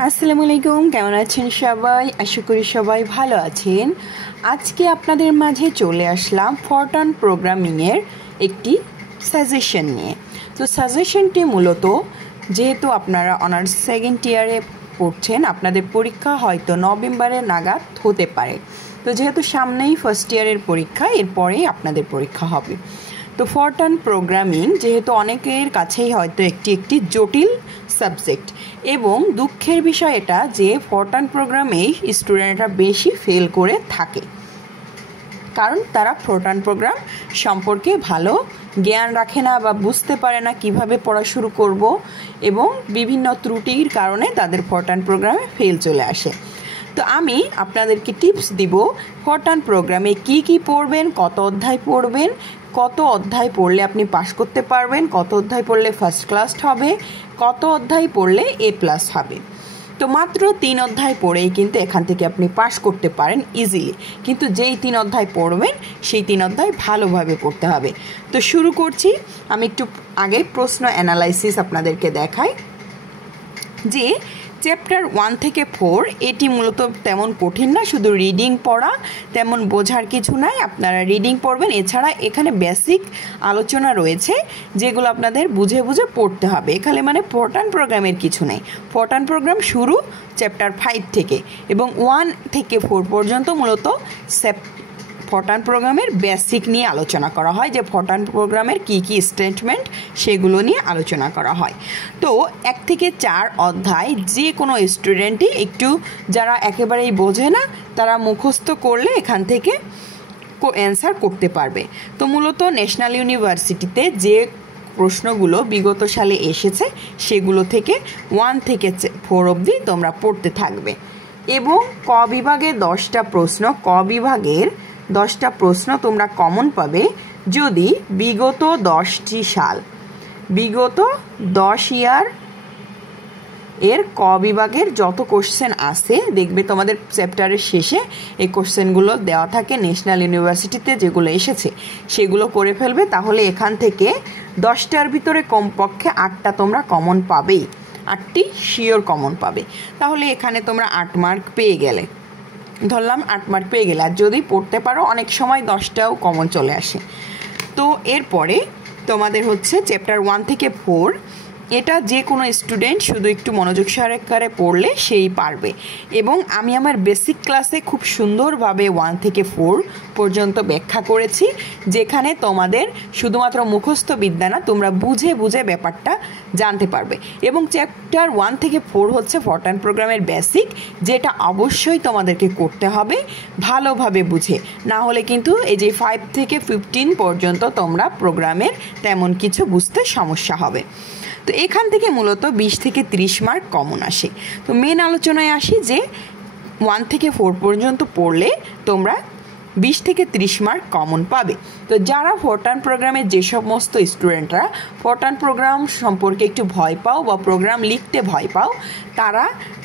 আসসালামু আলাইকুম, কেমন আছেন সবাই? আশা করি সবাই ভালো আছেন। আজকে আপনাদের মাঝে চলে আসলাম ফরট্রান প্রোগ্রামিংয়ের একটি সাজেশন নিয়ে। তো সাজেশনটি মূলত যেহেতু আপনারা অনার্স সেকেন্ড ইয়ারে পড়ছেন, আপনাদের পরীক্ষা হয়তো নভেম্বরের নাগাদ হতে পারে। তো যেহেতু সামনেই ফার্স্ট ইয়ারের পরীক্ষা, এরপরেই আপনাদের পরীক্ষা হবে। তো ফরট্রান প্রোগ্রামিং যেহেতু অনেকের কাছেই হয়তো একটি জটিল সাবজেক্ট, এবং দুঃখের বিষয় এটা যে ফরট্রান প্রোগ্রামেই স্টুডেন্টরা বেশি ফেল করে থাকে, কারণ তারা ফরট্রান প্রোগ্রাম সম্পর্কে ভালো জ্ঞান রাখে না বা বুঝতে পারে না কিভাবে পড়া শুরু করব, এবং বিভিন্ন ত্রুটির কারণে তাদের ফরট্রান প্রোগ্রামে ফেল চলে আসে। তো আমি আপনাদেরকে টিপস দিব ফরট্রান প্রোগ্রামে কি পড়বেন, কত অধ্যায় পড়বেন, কত অধ্যায় পড়লে আপনি পাস করতে পারবেন, কত অধ্যায় পড়লে ফার্স্ট ক্লাস হবে, কত অধ্যায় পড়লে A+ হবে। তো মাত্র 3 অধ্যায় পড়েই কিন্তু এখান থেকে আপনি পাস করতে পারেন ইজিলি, কিন্তু যেই 3 অধ্যায় পড়বেন সেই 3 অধ্যায় ভালোভাবে পড়তে হবে। তো শুরু করছি। আমি একটু আগে প্রশ্ন অ্যানালাইসিস আপনাদেরকে দেখাই যে চ্যাপ্টার 1 থেকে 4 এটি মূলত তেমন কঠিন না, শুধু রিডিং পড়া, তেমন বোঝার কিছু নাই। আপনারা রিডিং পড়বেন, এছাড়া এখানে বেসিক আলোচনা রয়েছে যেগুলো আপনাদের বুঝে পড়তে হবে। এখানে মানে ফরট্রান প্রোগ্রামের কিছু নেই। ফরট্রান প্রোগ্রাম শুরু চ্যাপ্টার 5 থেকে, এবং 1 থেকে 4 পর্যন্ত মূলত ফরট্রান প্রোগ্রামের বেসিক নিয়ে আলোচনা করা হয়, যে ফরট্রান প্রোগ্রামের কি স্টেটমেন্ট সেগুলো নিয়ে আলোচনা করা হয়। তো 1 থেকে 4 অধ্যায় যে কোনো স্টুডেন্টই একটু, যারা একেবারেই বোঝে না তারা মুখস্থ করলে এখান থেকে অ্যান্সার করতে পারবে। তো মূলত ন্যাশনাল ইউনিভার্সিটিতে যে প্রশ্নগুলো বিগত সালে এসেছে সেগুলো থেকে 1 থেকে 4 অবধি তোমরা পড়তে থাকবে। এবং ক বিভাগে 10টা প্রশ্ন, ক বিভাগের 10টা প্রশ্ন তোমরা কমন পাবে যদি বিগত 10টি সাল, বিগত 10 ইয়ার এর ক বিভাগের যত কোশ্চেন আছে, দেখবে তোমাদের চ্যাপ্টারের শেষে এই কোশ্চেনগুলো দেওয়া থাকে ন্যাশনাল ইউনিভার্সিটিতে যেগুলো এসেছে সেগুলো করে ফেলবে। তাহলে এখান থেকে 10টার ভিতরে কমপক্ষে 8টা তোমরা কমন পাবেই, 8টি শিওর কমন পাবে। তাহলে এখানে তোমরা 8 মার্ক পেয়ে গেলে, ধরলাম 8 মার্ক পেয়ে গেলে। আর যদি পড়তে পারো অনেক সময় 10টাও কমন চলে আসে। তো এরপরে তোমাদের হচ্ছে চ্যাপ্টার 1 থেকে 4, এটা যে কোনো স্টুডেন্ট শুধু একটু মনোযোগ সহকারে পড়লে সেই পারবে। এবং আমি আমার বেসিক ক্লাসে খুব সুন্দরভাবে 1 থেকে 4 পর্যন্ত ব্যাখ্যা করেছি, যেখানে তোমাদের শুধুমাত্র মুখস্থ বিদ্যা না, তোমরা বুঝে ব্যাপারটা জানতে পারবে। এবং চ্যাপ্টার 1 থেকে 4 হচ্ছে ফরট্রান প্রোগ্রামের বেসিক, যেটা অবশ্যই তোমাদেরকে করতে হবে ভালোভাবে বুঝে, না হলে কিন্তু এই যে 5 থেকে 15 পর্যন্ত তোমরা প্রোগ্রামের তেমন কিছু বুঝতে সমস্যা হবে। তো এখান থেকে মূলত 20 থেকে 30 মার্ক কমন আসে। তো মেন আলোচনায় আসি যে 1 থেকে 4 পর্যন্ত পড়লে তোমরা 20 থেকে 30 মার্ক কমন পাবে। তো যারা ফরট্রান প্রোগ্রামের যে সমস্ত স্টুডেন্টরা ফরট্রান প্রোগ্রাম সম্পর্কে একটু ভয় পাও বা প্রোগ্রাম লিখতে ভয় পাও, তারা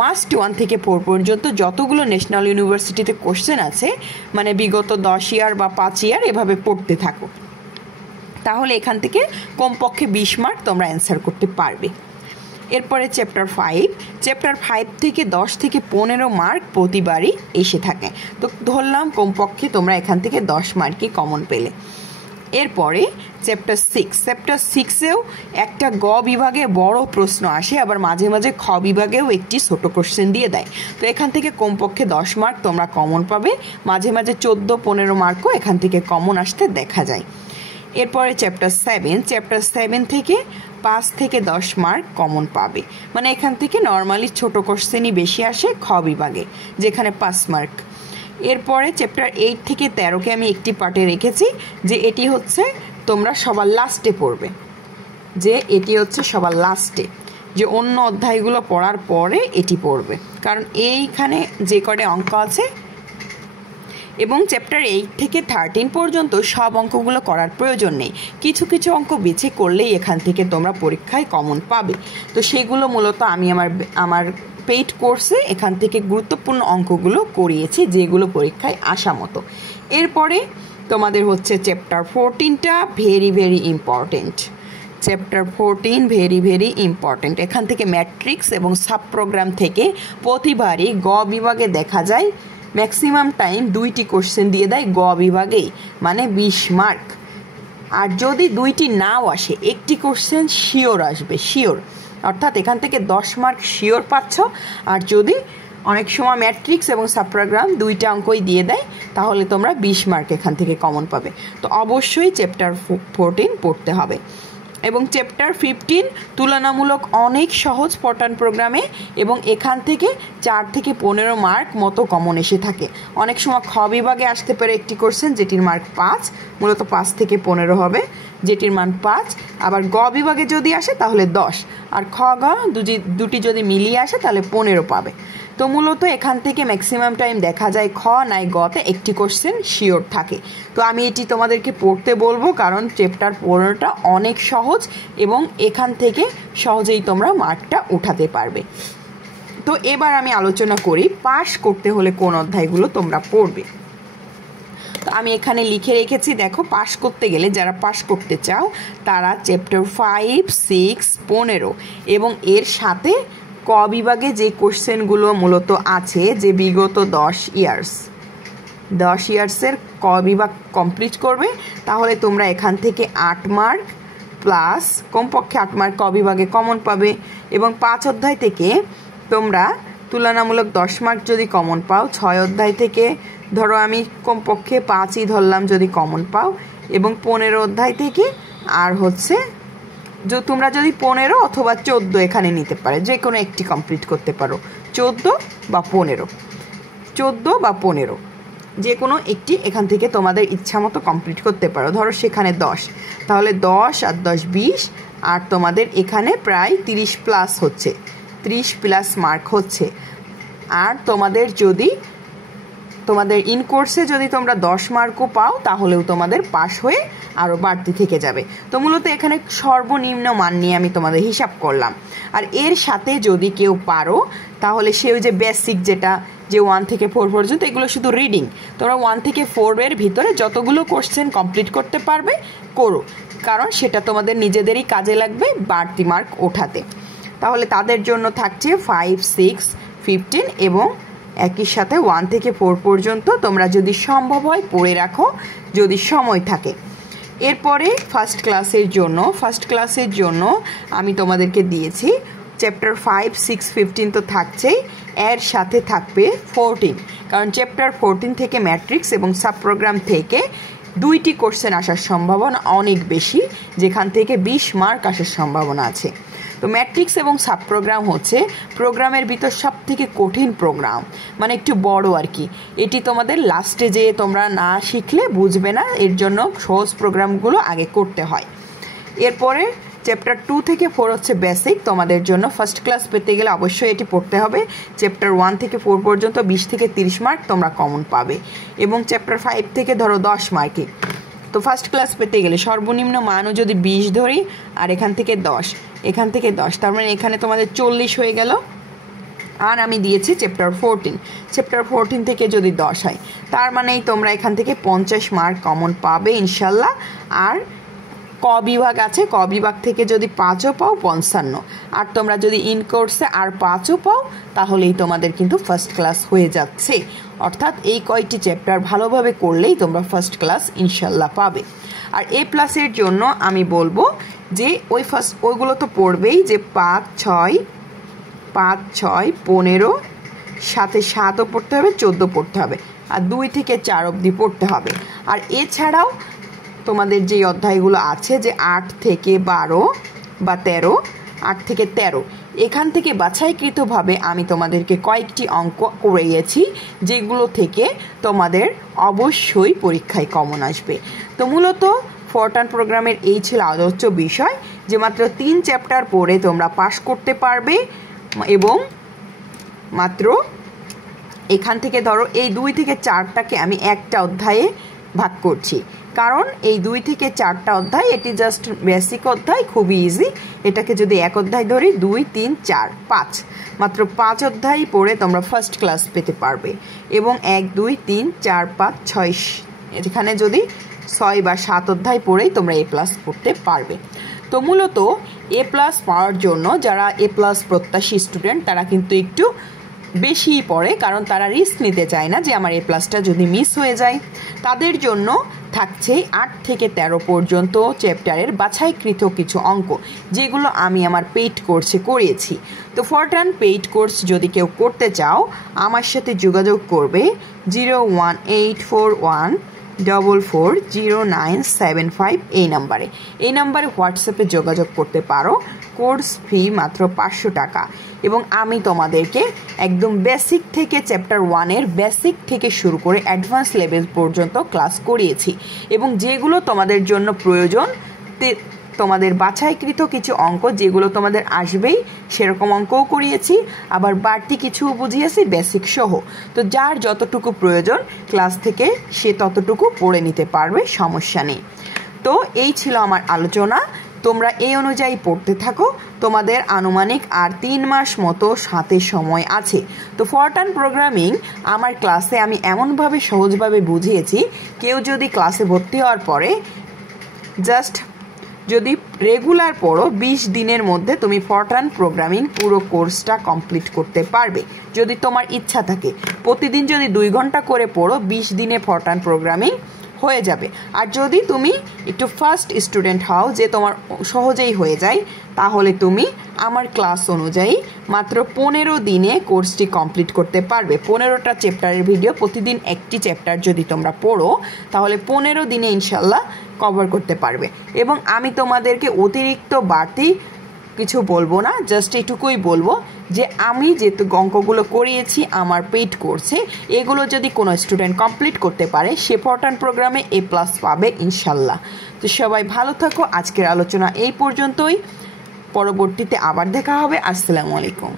মাস্ট 1 থেকে 4 পর্যন্ত যতগুলো ন্যাশনাল ইউনিভার্সিটিতে কোশ্চেন আছে, মানে বিগত 10 ইয়ার বা 5 ইয়ার এভাবে পড়তে থাকো। তাহলে এখান থেকে কমপক্ষে 20 মার্ক তোমরা অ্যান্সার করতে পারবে। এরপরে চ্যাপ্টার 5 থেকে 10 থেকে 15 মার্ক প্রতিবারই এসে থাকে। তো ধরলাম কমপক্ষে তোমরা এখান থেকে 10 মার্কই কমন পেলে। এরপরে চ্যাপ্টার 6এও একটা গ বিভাগে বড় প্রশ্ন আসে, আবার মাঝে মাঝে খ বিভাগেও একটি ছোট কোশ্চেন দিয়ে দেয়। তো এখান থেকে কমপক্ষে 10 মার্ক তোমরা কমন পাবে, মাঝে মাঝে 14-15 মার্কও এখান থেকে কমন আসতে দেখা যায়। এরপরে চ্যাপ্টার 7 থেকে 5 থেকে 10 মার্ক কমন পাবে, মানে এখান থেকে নর্মালি ছোট কোশ্চেনই বেশি আসে খ বিভাগে, যেখানে 5 মার্ক। এরপরে চ্যাপ্টার 8 থেকে 13কে আমি একটি পার্টে রেখেছি, যে এটি হচ্ছে তোমরা সবার লাস্টে পড়বে, যে অন্য অধ্যায়গুলো পড়ার পরে এটি পড়বে, কারণ এইখানে যে কটা অঙ্ক আছে। এবং চ্যাপ্টার 8 থেকে 13 পর্যন্ত সব অঙ্কগুলো করার প্রয়োজন নেই, কিছু অঙ্ক বেছে করলেই এখান থেকে তোমরা পরীক্ষায় কমন পাবে। তো সেগুলো মূলত আমি আমার পেইড কোর্সে এখান থেকে গুরুত্বপূর্ণ অঙ্কগুলো করিয়েছি, যেগুলো পরীক্ষায় আসা মতো। এরপরে তোমাদের হচ্ছে চ্যাপ্টার 14টা very important. Chapter 14 very very important. এখান থেকে ম্যাট্রিক্স এবং সাব প্রোগ্রাম থেকে প্রতিবারই গ বিভাগে দেখা যায় ম্যাক্সিমাম টাইম 2টি কোশ্চেন দিয়ে দেয় গ বিভাগেই, মানে 20 মার্ক। আর যদি 2টি নাও আসে, একটি কোশ্চেন শিওর আসবে, শিওর, অর্থাৎ এখান থেকে 10 মার্ক শিওর পাচ্ছ। আর যদি অনেক সময় ম্যাট্রিক্স এবং সাবপ্রোগ্রাম 2টা অঙ্কই দিয়ে দেয়, তাহলে তোমরা 20 মার্ক এখান থেকে কমন পাবে। তো অবশ্যই চ্যাপ্টার 14 পড়তে হবে। এবং চ্যাপ্টার 15 তুলনামূলক অনেক সহজ পটান প্রোগ্রামে, এবং এখান থেকে 4 থেকে 15 মার্ক মতো কমন এসে থাকে। অনেক সময় খ বিভাগে আসতে পারে একটি কোশ্চেন যেটির মার্ক 5, মূলত 5 থেকে 15 হবে, যেটির মান 5। আবার গ বিভাগে যদি আসে তাহলে 10, আর খ গ দুটি যদি মিলিয়ে আসে তাহলে 15 পাবে। তো মূলত এখান থেকে ম্যাক্সিমাম টাইম দেখা যায় খ নাই গতে একটি কোশ্চেন শিওর থাকে। তো আমি এটি তোমাদেরকে পড়তে বলবো, কারণ চ্যাপ্টার 15টা অনেক সহজ এবং এখান থেকে সহজেই তোমরা মার্কটা উঠাতে পারবে। তো এবার আমি আলোচনা করি পাস করতে হলে কোন অধ্যায়গুলো তোমরা পড়বে। তো আমি এখানে লিখে রেখেছি, দেখো পাস করতে গেলে, যারা পাস করতে চাও তারা চ্যাপ্টার 5, 6, 15 এবং এর সাথে ক বিভাগে যে কোশ্চেনগুলো মূলত আছে, যে বিগত 10 ইয়ার্সের ক বিভাগ কমপ্লিট করবে, তাহলে তোমরা এখান থেকে 8 মার্ক প্লাস কমপক্ষে 8 মার্ক ক বিভাগে কমন পাবে। এবং 5 অধ্যায় থেকে তোমরা তুলনামূলক 10 মার্ক যদি কমন পাও, 6 অধ্যায় থেকে ধরো আমি কমপক্ষে 5ই ধরলাম যদি কমন পাও, এবং 15 অধ্যায় থেকে আর হচ্ছে তোমরা যদি 15 অথবা 14 এখানে নিতে পারে, যে কোনো একটি কমপ্লিট করতে পারো, 14 বা 15 যে কোনো একটি এখান থেকে তোমাদের ইচ্ছা মতো কমপ্লিট করতে পারো। ধরো সেখানে 10, তাহলে 10 আর 10 20, আর তোমাদের এখানে প্রায় 30 প্লাস হচ্ছে, 30 প্লাস মার্ক হচ্ছে। আর তোমাদের ইন কোর্সে যদি তোমরা 10 মার্কও পাও, তাহলেও তোমাদের পাস হয়ে আরও বাড়তি থেকে যাবে। তো মূলত এখানে সর্বনিম্ন মান নিয়ে আমি তোমাদের হিসাব করলাম। আর এর সাথে যদি কেউ পারো, তাহলে সে ওই যে বেসিক যেটা, যে 1 থেকে 4 পর্যন্ত, এগুলো শুধু রিডিং, তোমরা 1 থেকে 4 এর ভিতরে যতগুলো কোশ্চেন কমপ্লিট করতে পারবে করো, কারণ সেটা তোমাদের নিজেদেরই কাজে লাগবে বাড়তি মার্ক ওঠাতে। তাহলে তাদের জন্য থাকছে 5, 6, 15 এবং একই সাথে 1 থেকে 4 পর্যন্ত তোমরা যদি সম্ভব হয় পড়ে রাখো, যদি সময় থাকে। এরপরে ফার্স্ট ক্লাসের জন্য আমি তোমাদেরকে দিয়েছি চ্যাপ্টার 5, 6, 15 তো থাকছেই, এর সাথে থাকবে 14, কারণ চ্যাপ্টার 14 থেকে ম্যাট্রিক্স এবং সাব প্রোগ্রাম থেকে 2টি কোশ্চেন আসার সম্ভাবনা অনেক বেশি, যেখান থেকে 20 মার্ক আসার সম্ভাবনা আছে। তো ম্যাট্রিক্স এবং সাব প্রোগ্রাম হচ্ছে প্রোগ্রামের ভিতর সব থেকে কঠিন প্রোগ্রাম, মানে একটু বড় আর কি। এটি তোমাদের লাস্টে যে তোমরা না শিখলে বুঝবে না, এর জন্য সহজ প্রোগ্রামগুলো আগে করতে হয়। এরপরে চ্যাপ্টার 2 থেকে 4 হচ্ছে বেসিক, তোমাদের জন্য ফার্স্ট ক্লাস পেতে গেলে অবশ্যই এটি পড়তে হবে। চ্যাপ্টার 1 থেকে 4 পর্যন্ত 20 থেকে 30 মার্ক তোমরা কমন পাবে, এবং চ্যাপ্টার 5 থেকে ধরো 10 মার্কে। তো ফার্স্ট ক্লাস পেতে গেলে সর্বনিম্ন মানও যদি 20 ধরি, আর এখান থেকে 10, তার মানে এখানে তোমাদের 40 হয়ে গেল। আর আমি দিয়েছি চ্যাপ্টার 14 থেকে যদি 10 হয়, তার মানেই তোমরা এখান থেকে 50 মার্ক কমন পাবে ইনশাল্লাহ। আর ক বিভাগ আছে, ক বিভাগ থেকে যদি 5ও পাও 55, আর তোমরা যদি ইন কোর্সে আর 5ও পাও, তাহলেই তোমাদের কিন্তু ফার্স্ট ক্লাস হয়ে যাচ্ছে। অর্থাৎ এই কয়টি চ্যাপ্টার ভালোভাবে করলেই তোমরা ফার্স্ট ক্লাস ইনশাল্লাহ পাবে। আর এ প্লাসের জন্য আমি বলবো যে ওইগুলো তো পড়বেই, যে 5, 6, 15, সাথে 7ও পড়তে হবে, 14 পড়তে হবে, আর 2 থেকে 4 অবধি পড়তে হবে। আর এছাড়াও তোমাদের যে অধ্যায়গুলো আছে, যে 8 থেকে 12 বা 13, এখান থেকে বাছাইকৃতভাবে আমি তোমাদেরকে কয়েকটি অঙ্ক করিয়েছি, যেগুলো থেকে তোমাদের অবশ্যই পরীক্ষায় কমন আসবে। তো মূলত ফরটান প্রোগ্রামের এই ছিল আলোচ্য বিষয়, যে মাত্র 3 চ্যাপ্টার পড়ে তোমরা পাস করতে পারবে, এবং মাত্র এখান থেকে ধরো এই 2 থেকে 4টাকে আমি একটা অধ্যায়ে ভাগ করছি, কারণ এই 2 থেকে 4টা অধ্যায়, এটি জাস্ট বেসিক অধ্যায়, খুবই ইজি। এটাকে যদি এক অধ্যায় ধরি, 2, 3, 4, 5, মাত্র 5 অধ্যায় পড়ে তোমরা ফার্স্ট ক্লাস পেতে পারবে। এবং 1, 2, 3, 4, 5, 6, এখানে যদি 6 বা 7 অধ্যায় পড়েই তোমরা A+ করতে পারবে। তো মূলত এ প্লাস পাওয়ার জন্য যারা এ প্লাস প্রত্যাশী স্টুডেন্ট তারা কিন্তু একটু বেশিই পড়ে, কারণ তারা রিস্ক নিতে চায় না যে আমার এ প্লাসটা যদি মিস হয়ে যায়। তাদের জন্য থাকছে 8 থেকে 13 পর্যন্ত চ্যাপ্টারের বাছাইকৃত কিছু অঙ্ক, যেগুলো আমি আমার পেইড কোর্সে করিয়েছি। তো ফরটান পেইড কোর্স যদি কেউ করতে চাও আমার সাথে যোগাযোগ করবে 01841440975 এই নাম্বারে হোয়াটসঅ্যাপে যোগাযোগ করতে পারো। কোর্স ফি মাত্র 500 টাকা, এবং আমি তোমাদেরকে একদম বেসিক থেকে চ্যাপ্টার 1-এর বেসিক থেকে শুরু করে অ্যাডভান্স লেভেল পর্যন্ত ক্লাস করিয়েছি, এবং যেগুলো তোমাদের জন্য প্রয়োজন তোমাদের বাছাইকৃত কিছু অঙ্ক যেগুলো তোমাদের আসবেই সেরকম অঙ্কও করিয়েছি, আবার বাড়তি কিছু বুঝিয়েছি বেসিক সহ। তো যার যতটুকু প্রয়োজন ক্লাস থেকে সে ততটুকু পড়ে নিতে পারবে, সমস্যা নেই। তো এই ছিল আমার আলোচনা, তোমরা এই অনুযায়ী পড়তে থাকো। তোমাদের আনুমানিক আর 3 মাস মতো হাতে সময় আছে। তো ফরটান প্রোগ্রামিং আমার ক্লাসে আমি এমনভাবে সহজভাবে বুঝিয়েছি, কেউ যদি ক্লাসে ভর্তি হওয়ার পরে জাস্ট যদি রেগুলার পড়ো 20 দিনের মধ্যে তুমি ফরটান প্রোগ্রামিং পুরো কোর্সটা কমপ্লিট করতে পারবে, যদি তোমার ইচ্ছা থাকে। প্রতিদিন যদি 2 ঘন্টা করে পড়ো 20 দিনে ফরটান প্রোগ্রামিং হয়ে যাবে। আর যদি তুমি একটু ফার্স্ট স্টুডেন্ট হও যে তোমার সহজেই হয়ে যায়, তাহলে তুমি আমার ক্লাস অনুযায়ী মাত্র 15 দিনে কোর্সটি কমপ্লিট করতে পারবে। 15টা চ্যাপ্টারের ভিডিও, প্রতিদিন একটি চ্যাপ্টার যদি তোমরা পড়ো তাহলে 15 দিনে ইনশাল্লাহ কভার করতে পারবে। এবং আমি তোমাদেরকে অতিরিক্ত বাড়তি কিছু বলবো না, জাস্ট এটুকুই বলবো যে আমি যে অঙ্কগুলো করিয়েছি আমার পেইড কোর্সে, এগুলো যদি কোনো স্টুডেন্ট কমপ্লিট করতে পারে সে ফরটান প্রোগ্রামে A+ পাবে ইনশাল্লাহ। তো সবাই ভালো থাকো, আজকের আলোচনা এই পর্যন্তই, পরবর্তীতে আবার দেখা হবে। আসসালামু আলাইকুম।